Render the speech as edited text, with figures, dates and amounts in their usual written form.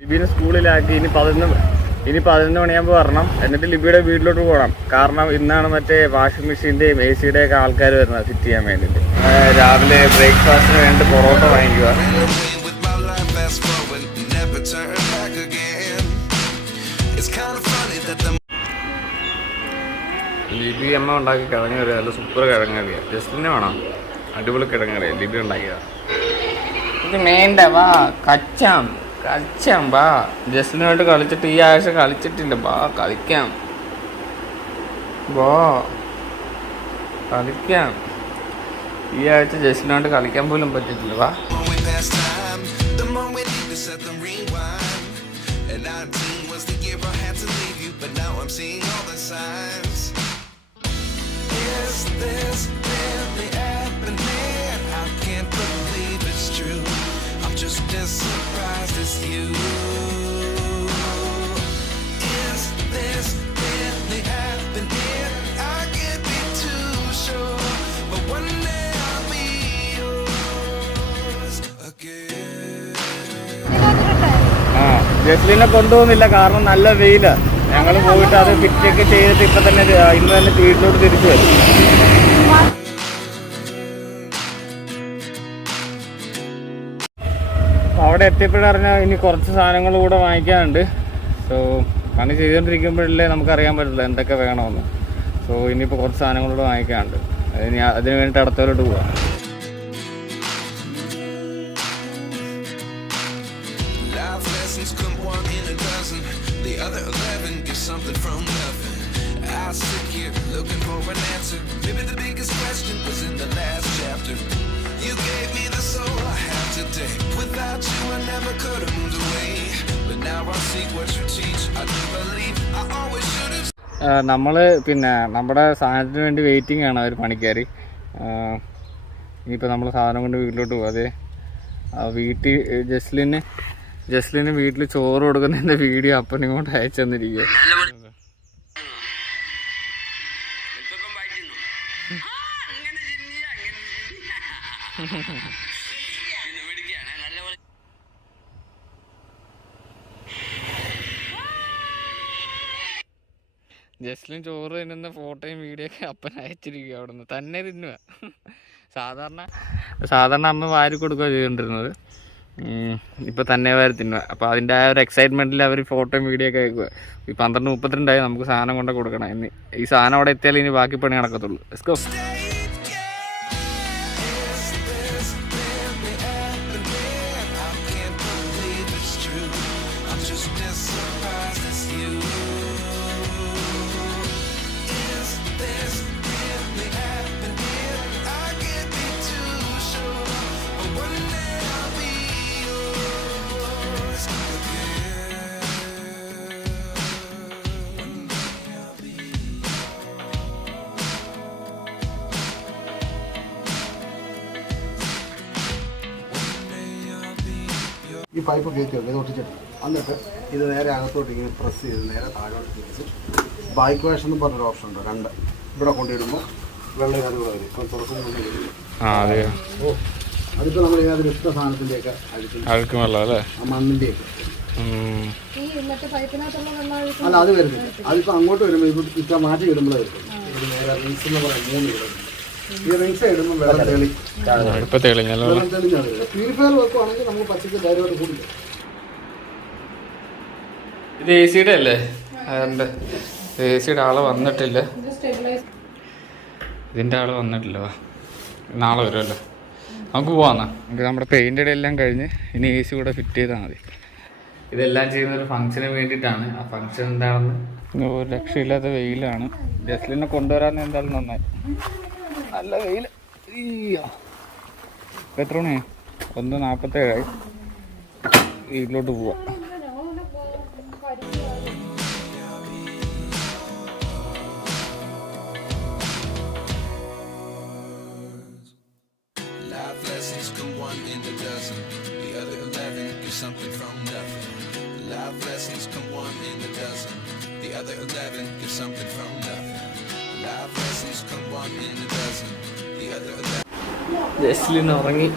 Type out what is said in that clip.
ലിബിനെ സ്കൂളിലാക്കി ഇനി 11 മണിയാകുമ്പോൾ വരണം. എന്നിട്ട് ലിബിയുടെ വീട്ടിലോട്ട് പോകണം. കാരണം ഇന്നാണ് മറ്റേ വാഷിംഗ് മെഷീൻ്റെയും AC-യുടെ ഒക്കെ ആൾക്കാർ വരുന്നത് ഫിറ്റ് ചെയ്യാൻ വേണ്ടിയിട്ട്. രാവിലെ ബ്രേക്ക്ഫാസ്റ്റിന് വേണ്ടി പൊറോട്ട വാങ്ങിക്കുക. ലിബി അമ്മ ഉണ്ടാക്കി കിഴങ്ങ് കറിയാ, നല്ല സൂപ്പർ കിഴങ്ങ് കറിയാ. ജസ്റ്റിനെ വേണം, അടിപൊളി കിഴങ്ങ് കറിയാ ലിബി ഉണ്ടാക്കിയതാ. ഇത് വേണ്ട വാ കച്ചാം വാ. ജസ്റ്റിനുമായിട്ട് കളിച്ചിട്ട് ഈ ആഴ്ച കളിച്ചിട്ടില്ല. വാ കളിക്കാം, ഈ ആഴ്ച ജസ്റ്റിനുമായിട്ട് കളിക്കാൻ പോലും പറ്റിയിട്ടില്ല. വാ. Surprised as you. Is this really happening? I can't be too sure, but one day I'll be yours again. ജസ്ലിനെ കൊണ്ടുപോകുന്നില്ല, കാരണം നല്ല വെയില. ഞങ്ങൾ പോയിട്ട് അത് ഫിറ്റൊക്കെ ചെയ്തിട്ട് ഇന്ന് തന്നെ വീട്ടിലോട്ട് തിരിച്ചു വരും. അവിടെ എത്തിയപ്പോഴറിഞ്ഞാൽ ഇനി കുറച്ച് സാധനങ്ങൾ കൂടെ വാങ്ങിക്കാനുണ്ട്. സോ പണി ചെയ്തുകൊണ്ടിരിക്കുമ്പോഴല്ലേ നമുക്കറിയാൻ പറ്റില്ല എന്തൊക്കെ വേണമെന്ന്. സോ ഇനിയിപ്പോൾ കുറച്ച് സാധനങ്ങളൂടെ വാങ്ങിക്കാനുണ്ട്. അതിന് വേണ്ടിയിട്ട് അടുത്തോട്ട് പോവാം. Without you I never could have moved away, but now I see what you teach. I do believe I always should have. പിന്നെ നമ്മുടെ സാധനത്തിന് വേണ്ടി വെയിറ്റിംഗ് ആണ് അവർ പണിക്കാർ. ഇനിയിപ്പോൾ നമ്മൾ സാധനം കൊണ്ട് വീട്ടിലോട്ട് പോകും. അതെ, വീട്ടിൽ ജസ്ലിന് വീട്ടിൽ ചോറ് കൊടുക്കുന്നതിൻ്റെ വീഡിയോ അപ്പനിങ്ങോട്ട് അയച്ചു തന്നിരിക്കുക. ജസ്ലിൻ ചോറ് തിന്നുന്ന ഫോട്ടോയും വീഡിയോ ഒക്കെ അപ്പൻ അയച്ചിരിക്കുക. അവിടെ നിന്ന് തന്നെ തിന്നുക. സാധാരണ അമ്മ വാരി കൊടുക്കുക ചെയ്തുകൊണ്ടിരുന്നത്. ഇപ്പം തന്നെ വാരി തിന്നുക. അപ്പോൾ അതിൻ്റെ ആ ഒരു എക്സൈറ്റ്മെൻറ്റിൽ അവർ ഫോട്ടോയും വീഡിയോ ഒക്കെ അയക്കുക. ഈ 12:32 നമുക്ക് സാധനം കൊണ്ട് കൊടുക്കണം. ഇനി ഈ സാധനം അവിടെ എത്തിയാൽ ഇനി ബാക്കി പണി നടക്കത്തുള്ളൂ. Let's go. ഈ പൈപ്പ് കയറ്റി വെക്കുക, ഇത് ഒട്ടിച്ചിട്ട് എന്നിട്ട് ഇത് നേരെ അകത്തോട്ട് ഇങ്ങനെ പ്രസ് ചെയ്ത് നേരെ താഴോട്ട് തിരിച്ച് ബൈക്ക് വാഷ് എന്ന് പറഞ്ഞൊരു ഓപ്ഷൻ ഉണ്ട്. 2 ഇവിടെ കൊണ്ടിടുമ്പോൾ വെള്ളം കരുകൾ വരും. ഇപ്പം തുറക്കുമ്പോൾ അതിപ്പോൾ നമ്മൾ ഇതിനകത്ത് ഇഷ്ട സാധനത്തിൻ്റെയൊക്കെ അഴുക്കും വെള്ളം അല്ലേ, ആ മണ്ണിൻ്റെയൊക്കെ. അല്ല അത് വരുന്നില്ല. അതിപ്പോൾ അങ്ങോട്ട് വരുമ്പോൾ ഇപ്പോൾ ഇത്ര മാറ്റി വിടുമ്പോഴേ വരും. ഇത് നേരെ റിങ്സ് എന്ന് പറയാം 3 ഇടും. ഈ റിങ്സ് ഇടുമ്പോൾ വെള്ളം തെളിഞ്ഞാൽ പ്യൂരിഫയർ വെക്കുവാണെങ്കിൽ നമുക്ക് പച്ചക്ക് ധൈര്യമായിട്ട് കൂടില്ല. ഇത് AC-യുടെ അല്ലേ? അതുകൊണ്ട് AC-യുടെ ആള് വന്നിട്ടില്ല. ഇതിൻ്റെ ആള് വന്നിട്ടില്ല. നാളെ വരുമല്ലോ. നമുക്ക് പോവാന്നാ. നമുക്ക് നമ്മുടെ പെയിൻ്റഡ് എല്ലാം കഴിഞ്ഞ് ഇനി AC കൂടെ ഫിറ്റ് ചെയ്താൽ മതി. ഇതെല്ലാം ചെയ്യുന്ന ഒരു ഫംഗ്ഷന് വേണ്ടിയിട്ടാണ്. ആ ഫംഗ്ഷൻ എന്താണെന്ന് ഒരു രക്ഷയില്ലാത്ത വെയിലാണ്. ജസ്ലിനെ കൊണ്ടുവരാൻ എന്തായാലും നന്നായി. നല്ല വെയിൽ. എത്ര മണിയായി? 1:47 വീട്ടിലോട്ട് പോവാം. Something from nothing. Life lessons come 1 in a dozen. The other 11 get something from nothing. Life lessons come 1 in a dozen. The other 11. Jaslin ഉറങ്ങി.